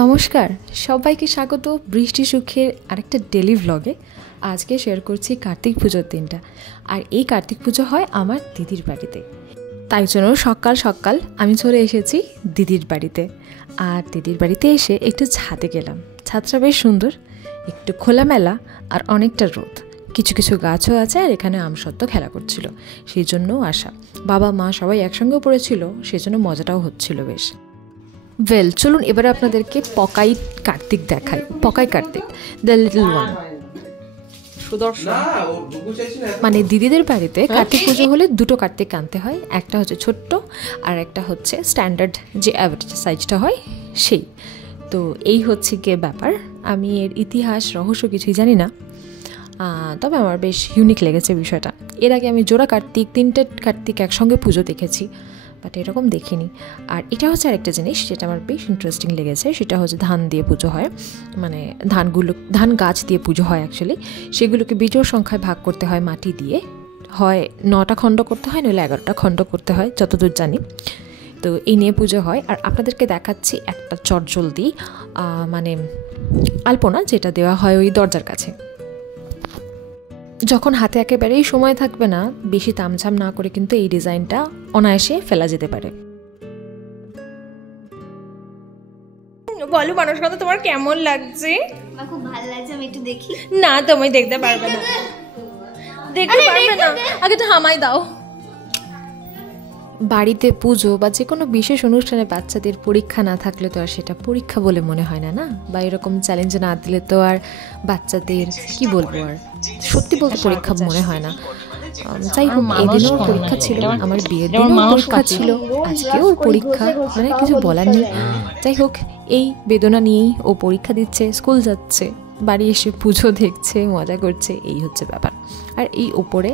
নমস্কার, সবাইকে স্বাগত বৃষ্টি সুখের আরেকটা ডেলি ভ্লগে। আজকে শেয়ার করছি কার্তিক পুজোর দিনটা। আর এই কার্তিক পুজো হয় আমার দিদির বাড়িতে, তাই জন্য সকাল সকাল আমি চলে এসেছি দিদির বাড়িতে। আর দিদির বাড়িতে এসে একটু ছাদে গেলাম। ছাদটা বেশ সুন্দর, একটু খোলামেলা আর অনেকটা রোদ, কিছু কিছু গাছও আছে। আর এখানে আমসত্ত্ব খেলা করছিল, সেই জন্যও আসা। বাবা মা সবাই একসঙ্গেও পড়েছিল, সেই জন্য মজাটাও হচ্ছিল বেশ। ওয়েল, চলুন এবারে আপনাদেরকে পকাই কার্তিক দেখাই। পকাই কার্তিক, দ্য লিটল ওয়ান। মানে দিদিদের বাড়িতে কার্তিক পুজো হলে দুটো কার্তিক আনতে হয়, একটা হচ্ছে ছোট্ট আর একটা হচ্ছে স্ট্যান্ডার্ড, যে অ্যাভারেজ সাইজটা হয় সেই। তো এই হচ্ছে গিয়ে ব্যাপার। আমি এর ইতিহাস রহস্য কিছুই জানি না, তবে আমার বেশ ইউনিক লেগেছে বিষয়টা। এর আগে আমি জোড়া কার্তিক, তিনটে কার্তিক একসঙ্গে পুজো দেখেছি, বাট এরকম দেখিনি। আর এটা হচ্ছে আরেকটা জিনিস যেটা আমার বেশ ইন্টারেস্টিং লেগেছে, সেটা হচ্ছে ধান দিয়ে পুজো হয়। মানে ধান গাছ দিয়ে পুজো হয় অ্যাকচুয়ালি। সেগুলোকে বিজোড় সংখ্যায় ভাগ করতে হয় মাটি দিয়ে, হয় 9টা খণ্ড করতে হয়, নইলে 11টা খণ্ড করতে হয় যতদূর জানি। তো এই নিয়ে পুজো হয়। আর আপনাদেরকে দেখাচ্ছি একটা চটজলদি মানে আলপনা, যেটা দেওয়া হয় ওই দরজার কাছে। যখন হাতে একেবারেই সময় থাকবে না, বেশি তামঝাম না করে কিন্তু এই ডিজাইনটা অনায়াসে ফেলা যেতে পারে। বলো মানসিকতা, তোমার কেমন লাগছে? আমার খুব ভালো লাগছে। আমি একটু দেখি। না, তুমি দেখতে পারবে না, দেখতে পারবে না। আগে তো হামাই দাও। বাড়িতে পুজো বা যে কোনো বিশেষ অনুষ্ঠানে বাচ্চাদের পরীক্ষা না থাকলে তো আর সেটা পরীক্ষা বলে মনে হয় না, বা এরকম চ্যালেঞ্জ না দিলে তো আর বাচ্চাদের কি বলবো, আর সত্যি বলতে পরীক্ষা মনে হয় না। যাই হোক, এদিনও পরীক্ষা ছিল, আমার বিয়ের দিনও পরীক্ষা ছিল, আজকেও পরীক্ষা, মানে কিছু বলার নেই। যাই হোক, এই বেদনা নিয়েই ও পরীক্ষা দিচ্ছে, স্কুল যাচ্ছে, বাড়ি এসে পুজো দেখছে, মজা করছে, এই হচ্ছে ব্যাপার। আর এই ওপরে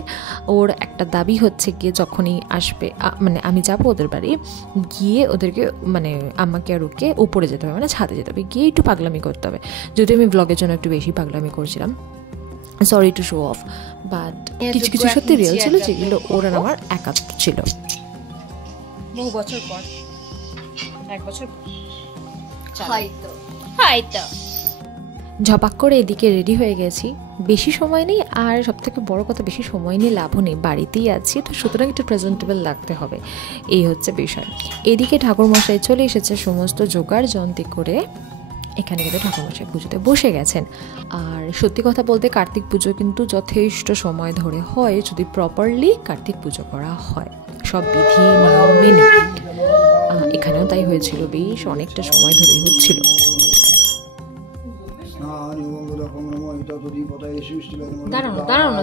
ওর একটা দাবি হচ্ছে গিয়ে যখনই আসবে, মানে আমি যাবো ওদের বাড়ি, গিয়ে ওদেরকে মানে আমাকে আর ওকে ওপরে যেতে হবে, মানে ছাদে যেতে হবে, গিয়ে একটু পাগলামি করতে হবে। যদিও আমি ব্লগের জন্য একটু বেশি পাগলামি করছিলাম, sorry to show off, but কিছু কিছু সত্যি রিয়েল ছিল, যেগুলো ওর আর আমার একাত্ম ছিল। বহু বছর পর, 1 বছর হয়তো হয়তো। ঝপাক করে এদিকে রেডি হয়ে গেছি, বেশি সময় নেই। আর সবথেকে বড় কথা, বেশি সময় নিয়ে লাভও নেই, বাড়িতেই আছি, তো সুতরাং একটু প্রেজেন্টেবল লাগতে হবে, এই হচ্ছে বিষয়। এদিকে ঠাকুরমশাই চলে এসেছে সমস্ত জোগাড় যন্ত্রী করে, এখানে কিন্তু ঠাকুরমশাই পুজোতে বসে গেছেন। আর সত্যি কথা বলতে কার্তিক পুজো কিন্তু যথেষ্ট সময় ধরে হয়, যদি প্রপারলি কার্তিক পুজো করা হয়, সব বিধি নিয়ম মেনে। এখানেও তাই হয়েছিল, বেশ অনেকটা সময় ধরেই হচ্ছিল।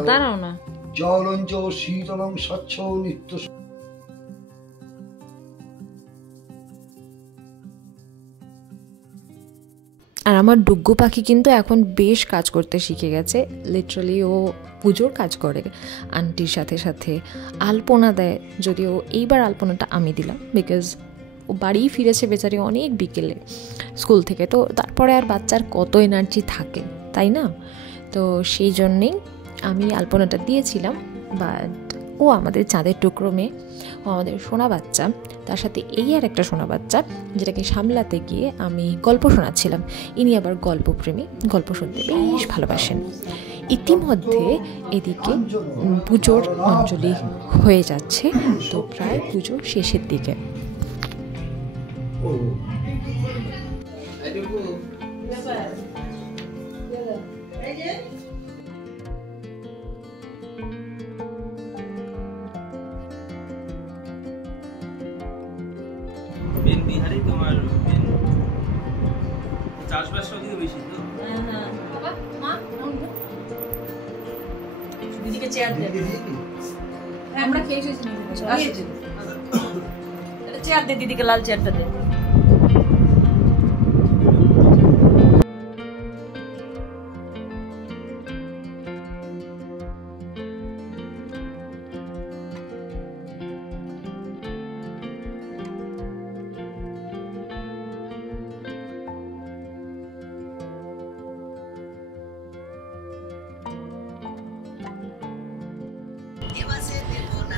দাঁড়াও না। জলঞ্চ শীতলং স্বচ্ছ নিত্য। আর আমার ডুগ্গু পাখি কিন্তু এখন বেশ কাজ করতে শিখে গেছে, লিটারালি ও পুজোর কাজ করে, আন্টির সাথে সাথে আলপনা দেয়। যদিও এইবার আলপনাটা আমি দিলাম, বিকজ ও বাড়ি ফিরেছে বেচারি অনেক বিকেলে স্কুল থেকে, তো তারপরে আর বাচ্চার কত এনার্জি থাকে, তাই না? তো সেই জন্যেই আমি আলপনাটা দিয়েছিলাম। বাট ও আমাদের চাঁদের টুকরো মেয়ে, ও আমাদের সোনা বাচ্চা, তার সাথে এই আর একটা সোনা বাচ্চা, যেটাকে সামলাতে গিয়ে আমি গল্প শোনাচ্ছিলাম। ইনি আবার গল্পপ্রেমী, গল্প শুনতে বেশ ভালোবাসেন। ইতিমধ্যে এদিকে পুজোর অঞ্জলি হয়ে যাচ্ছে, তো প্রায় পুজো শেষের দিকে। বিহারে তোমার চাষবাস ওদিকে বেশি তো। দিদিকে চেয়ার দে, আমরা খেয়ে এসেছি। চেয়ার দে দিদিকে, লাল চেয়ারটা দে।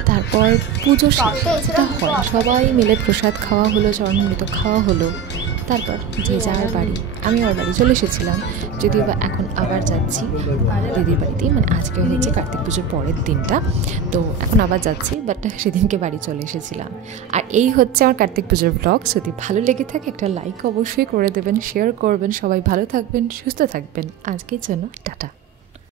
তারপর পুজো যেটা হয়, সবাই মিলে প্রসাদ খাওয়া হলো, চরণামৃত খাওয়া হলো। তারপর যে যার বাড়ি, আমি আমার বাড়ি চলে এসেছিলাম, যদিও বা এখন আবার যাচ্ছি দিদির বাড়িতেই, মানে আজকে হচ্ছে কার্তিক পুজোর পরের দিনটা, তো এখন আবার যাচ্ছি, বাট সেদিনকে বাড়ি চলে এসেছিলাম। আর এই হচ্ছে আমার কার্তিক পুজোর ব্লগ। যদি ভালো লেগে থাকে একটা লাইক অবশ্যই করে দেবেন, শেয়ার করবেন। সবাই ভালো থাকবেন, সুস্থ থাকবেন। আজকের জন্য টাটা।